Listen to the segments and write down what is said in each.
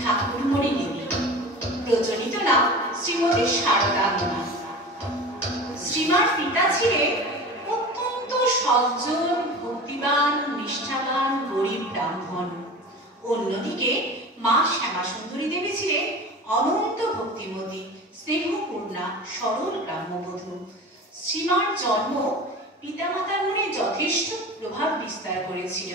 ঠাকুরমণি দেবী, প্রচলিত নাম শ্রীমতী শারদাঙ্গা। শ্রীমার পিতা ছিলেন অত্যন্ত সজ্জন, ভক্তিবান, নিষ্ঠাবান গরিব ব্রাহ্মণ। অন্যদিকে মা শ্যামাসুন্দরী দেবী ছিলেন অনন্ত ভক্তিমতী, স্নেহপূর্ণা, সরল গ্রাম্যবধূ। শ্রীমার জন্ম পিতামাতার মনে যথেষ্ট প্রভাব বিস্তার করেছিল।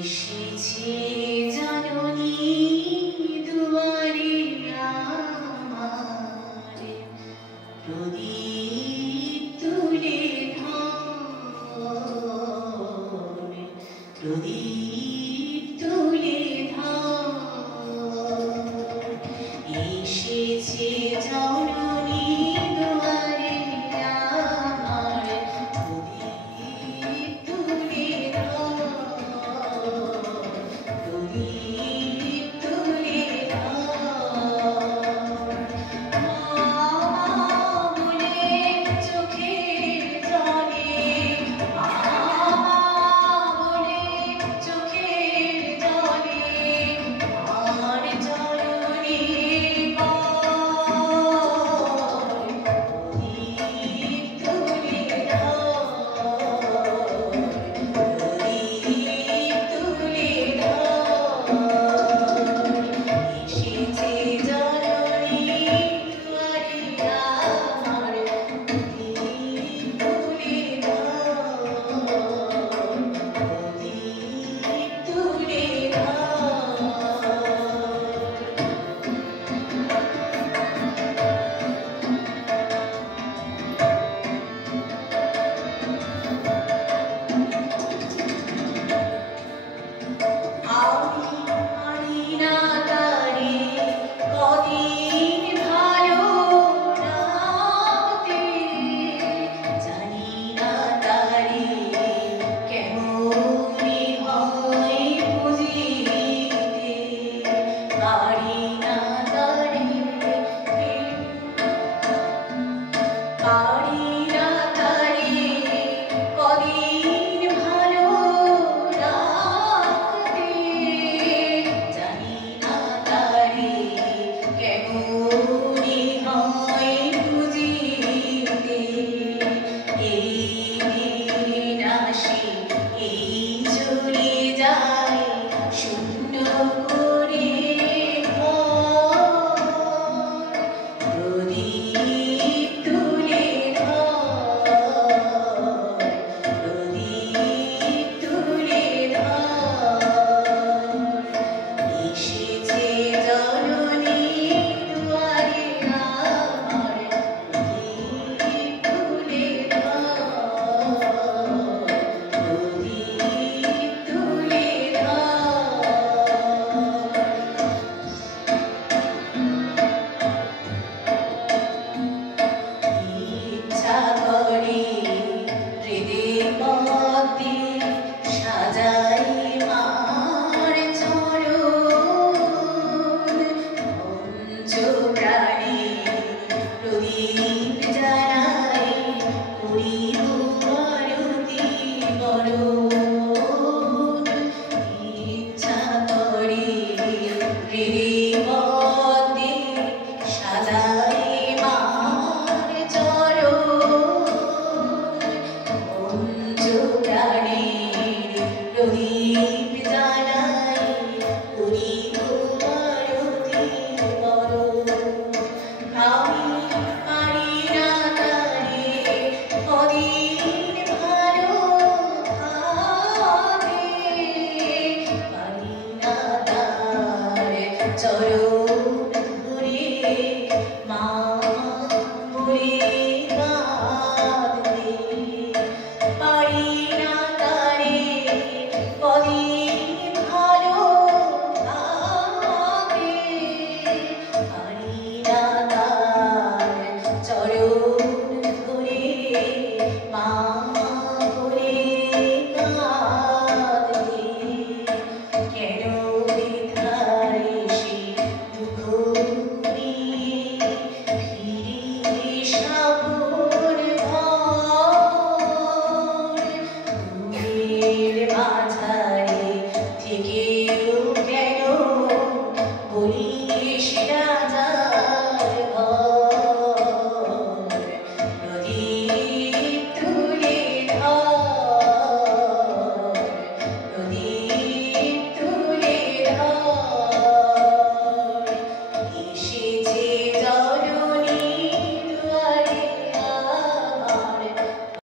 এসেছে জননী দুয়ারে আমার, প্রদীপ তুলে ধর, প্রদীপ তুলে ধর। এসেছে জননী দুয়ারে আমার, প্রদীপ তুলে ধর, প্রদীপ তুলে ধর। মা বলে চোখে জলে, মা বলে চোখে জলে, আর জননী প্রদীপ তুলে ধর, প্রদীপ তুলে ধর। এসেছে জননী দুয়ারে আমার, প্রদীপ তুলে ধর, প্রদীপ তুলে আমি পারি না তারে কদিন ভালো রাখতে, জানি না তারে কেমনই হয় বুঝিতে, পারি না তারে, পারি